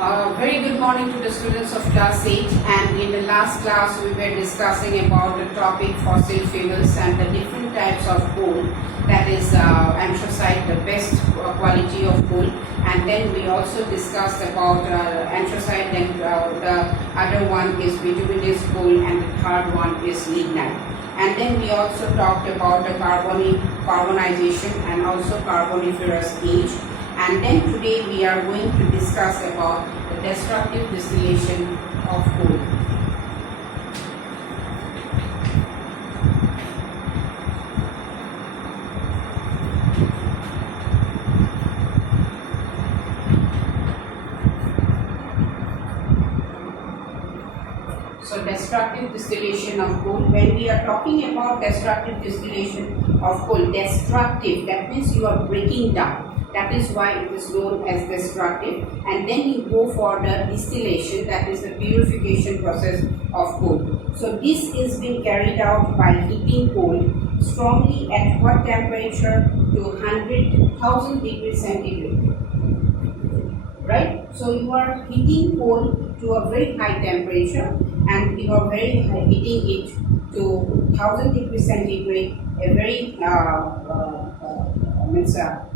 Very good morning to the students of class 8, and in the last class we were discussing about the topic fossil fuels and the different types of coal, that is anthracite, the best quality of coal, and then we also discussed about anthracite, then the other one is bituminous coal, and the third one is lignite. And then we also talked about the carbonization and also carboniferous age. And then today we are going to discuss about the destructive distillation of coal. So destructive distillation of coal, when we are talking about destructive distillation of coal, destructive, that means you are breaking down. That is why it is known as destructive. And then you go for the distillation, that is the purification process of coal. So this is being carried out by heating coal strongly at what temperature? To 100,000 degrees centigrade. Right? So you are heating coal to a very high temperature, and you are heating it to 1000 degrees centigrade, a very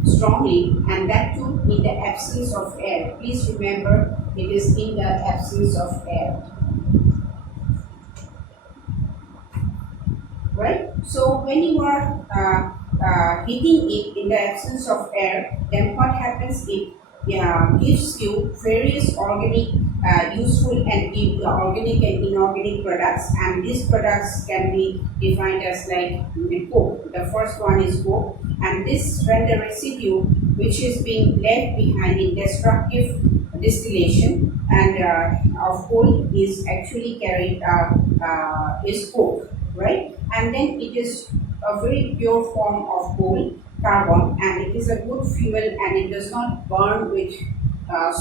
strongly, and that too in the absence of air. Please remember, it is in the absence of air. Right? So when you are heating it in the absence of air, then what happens? It gives you various organic, useful and organic and inorganic products, and these products can be defined as like coke. The first one is coke, and this, when the residue which is being left behind in destructive distillation and of coal is actually carried is coke, right? And then it is a very pure form of coal, carbon, and it is a good fuel, and it does not burn with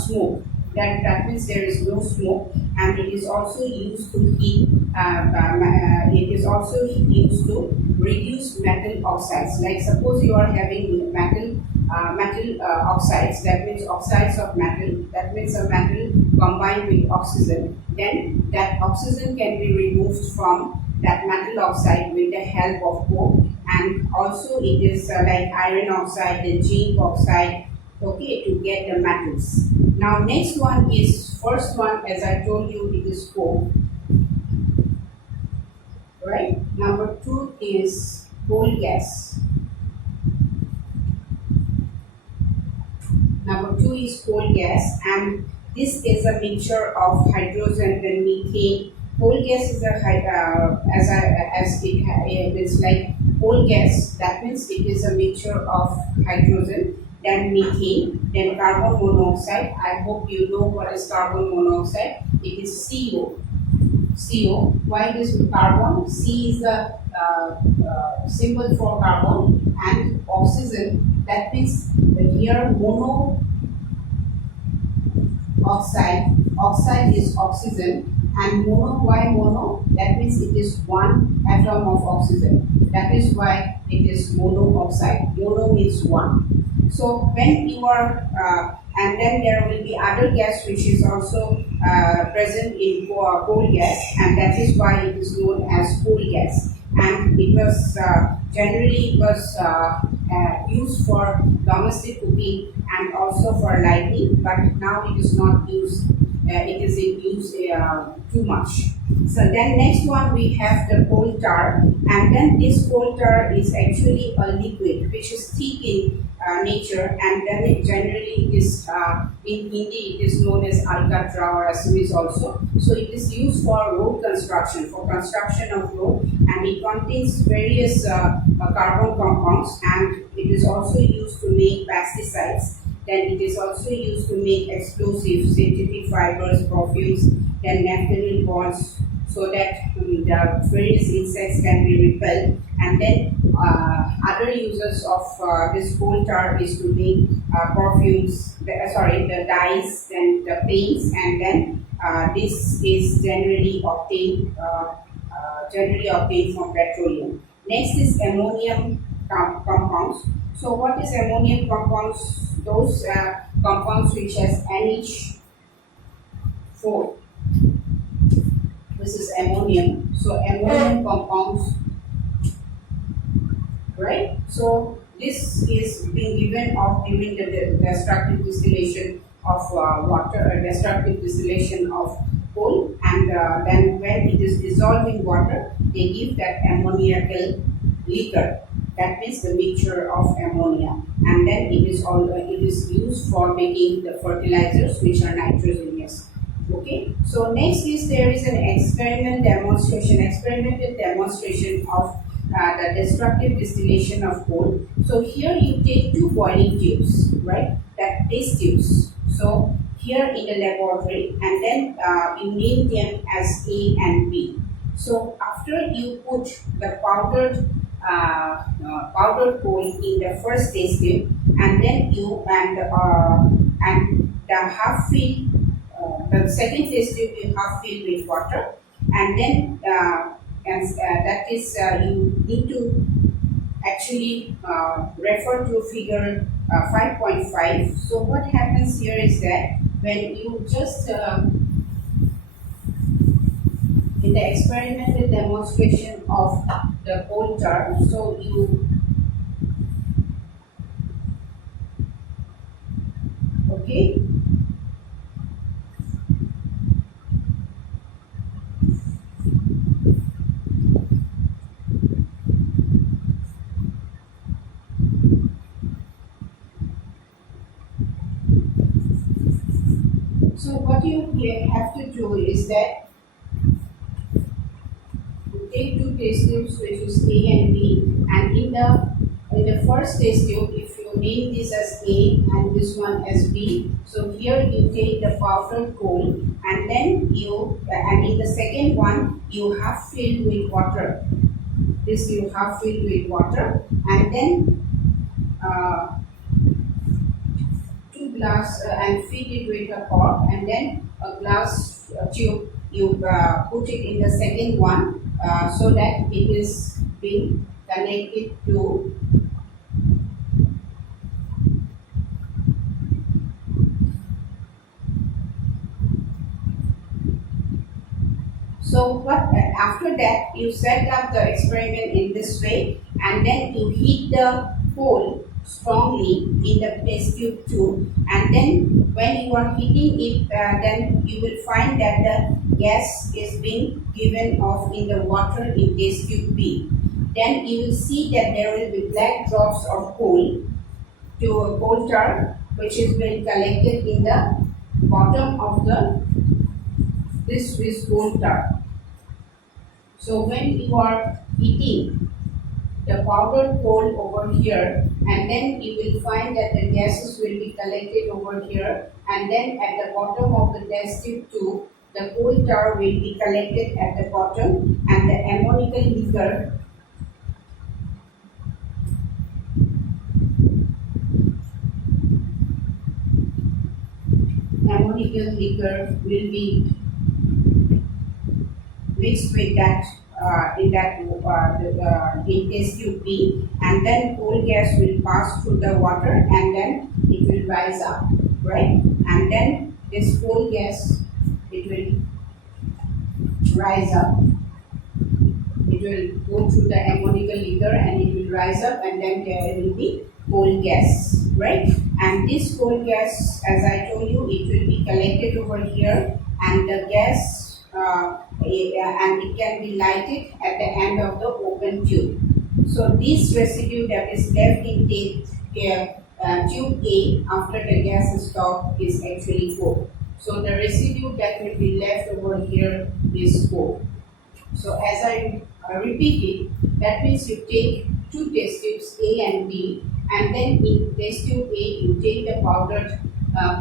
smoke. That means there is no smoke, and it is also used to heat. It is also used to reduce metal oxides. Like suppose you are having metal oxides, that means oxides of metal. That means a metal combined with oxygen. Then that oxygen can be removed from that metal oxide with the help of coke, and also it is like iron oxide, the zinc oxide, okay, to get the metals. Now next one is, first one as I told you, it is coke, right? Number two is coal gas. Number two is coal gas, and this is a mixture of hydrogen and methane. Coal gas is it's like coal gas, that means it is a mixture of hydrogen, then methane, then carbon monoxide. I hope you know what is carbon monoxide. It is CO. CO. Why it is carbon? C is the symbol for carbon, and oxygen, that means here mono oxide. Oxide is oxygen, and mono, why mono? That means it is one atom of oxygen. That is why it is monoxide. Mono means one. So when you are, and then there will be other gas which is also present in coal gas, and that is why it is known as coal gas. And it was generally used for domestic cooking and also for lighting, but now it is not used. It is in use too much. So then next one we have the coal tar, and then this coal tar is actually a liquid which is thick in nature, and then it generally is in Hindi it is known as alcatra or Assamese also. So it is used for road construction, for construction of road, and it contains various carbon compounds, and it is also used to make pesticides. Then it is also used to make explosives, synthetic fibers, perfumes, then naphthalene bonds, so that the various insects can be repelled. And then other uses of this coal tar is to make perfumes, the dyes and the paints, and then this is generally obtained from petroleum. Next is ammonium compounds. So what is ammonium compounds? Those compounds which has NH 4. This is ammonium. So ammonium compounds, right? So this is being given off during the destructive distillation of water, destructive distillation of coal, and then when it is dissolved in water, they give that ammoniacal liquor. That means the mixture of ammonia, and then it is used for making the fertilizers which are nitrogenous. Okay, so next is there is an experimental demonstration of the destructive distillation of coal. So here you take two boiling tubes, right? That test tubes. So here in the laboratory, and then you name them as A and B. So after you put the powdered coal in the first test tube, and then you and the half fill the second test tube you half fill with water, and then that is you need to actually refer to figure 5.5. So what happens here is that when you just in the experimental demonstration of the coal tar, so you okay. So what you have to do is that you take two test tubes, which is A and B, and in the first test tube, if you name this as A and this one as B, so here you take the powdered coal, and then and in the second one you half fill with water. This you half fill with water, and then two glass and feed it with a cork, and then a glass tube you put it in the second one so that it is being connected to so what after that you set up the experiment in this way, and then you heat the coal strongly in the test tube too, and then when you are heating it then you will find that the gas is being given off in the water in test tube B. Then you will see that there will be black drops of coal to a coal tar which is being collected in the bottom of this is coal tar. So when you are heating the powdered coal over here, and then you will find that the gases will be collected over here, and then at the bottom of the test tube too, the coal tar will be collected at the bottom, and the ammoniacal liquor will be mixed with that in test tube B, and then coal gas will pass through the water, and then it will rise up, right? And then this coal gas, it will rise up. It will go through the ammoniacal liquor, and it will rise up, and then there will be coal gas, right? And this coal gas, as I told you, it will be collected over here, and the gas and it can be lighted at the end of the open tube. So this residue that is left in tube A after the gas is stopped is actually coal. So the residue that will be left over here is coal. So as I repeat it, that means you take two test tubes A and B, and then in test tube A you take the powdered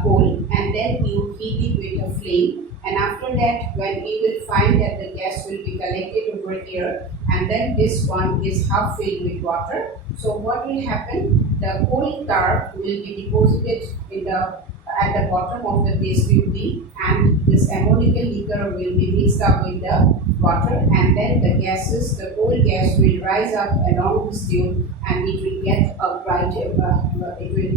coal, and then you heat it with a flame. And after that, when you will find that the gas will be collected over here, and then this one is half filled with water. So what will happen? The coal tar will be deposited in the at the bottom of the test tube B, and this ammonical liquor will be mixed up with the water, and then the gases, the whole gas will rise up along this tube, and it will get a brighter, it will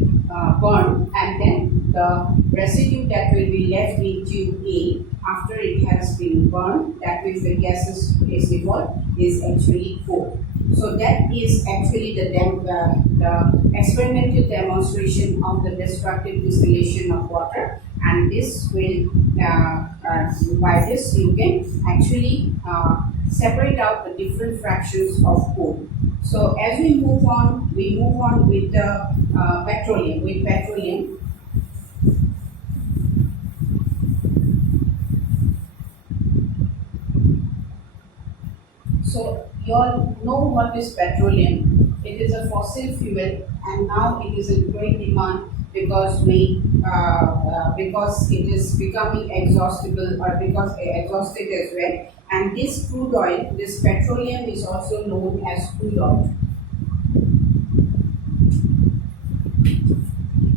burn, and then the residue that will be left in tube A after it has been burned, that means the gases is evolved, is actually coal. So that is actually the experimental demonstration of the destructive distillation of water, and this will by this you can actually separate out the different fractions of coal. So as we move on with the petroleum. With petroleum, so you all know what is petroleum. It is a fossil fuel, and now it is in great demand because because it is becoming exhaustible, or because exhausted as well. And this crude oil, this petroleum, is also known as crude oil.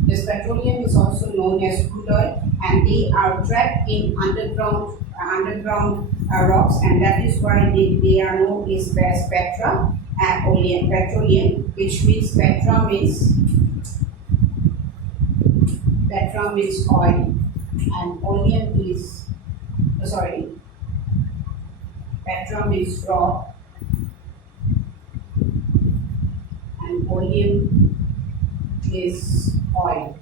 This petroleum is also known as crude oil, and they are trapped in underground rocks, and that is why they are known as petroleum, which means petra means oil, and oleum is petra means rock, and oleum is oil.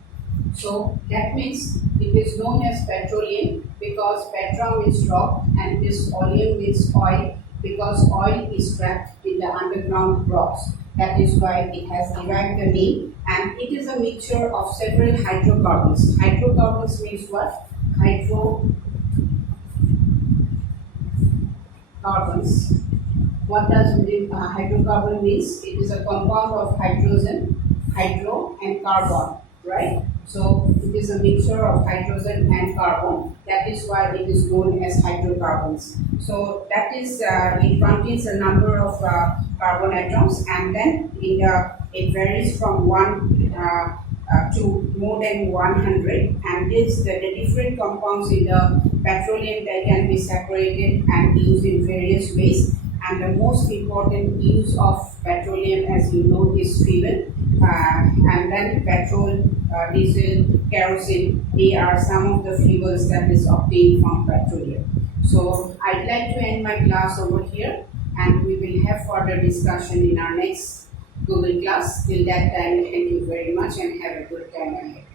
So that means it is known as petroleum because petra means rock, and this oleum means oil because oil is trapped in the underground rocks. That is why it has derived the name, and it is a mixture of several hydrocarbons. Hydrocarbons means what? Hydrocarbons. What does hydrocarbon means? It is a compound of hydrogen, hydro, and carbon, right? So it is a mixture of hydrogen and carbon. That is why it is known as hydrocarbons. So that is it contains a number of carbon atoms, and then it varies from 1 to more than 100. And this the different compounds in the petroleum, they can be separated and used in various ways. And the most important use of petroleum, as you know, is fuel. And then petrol, diesel, kerosene, they are some of the fuels that is obtained from petroleum. So I'd like to end my class over here, and we will have further discussion in our next Google class. Till that time, thank you very much and have a good time ahead.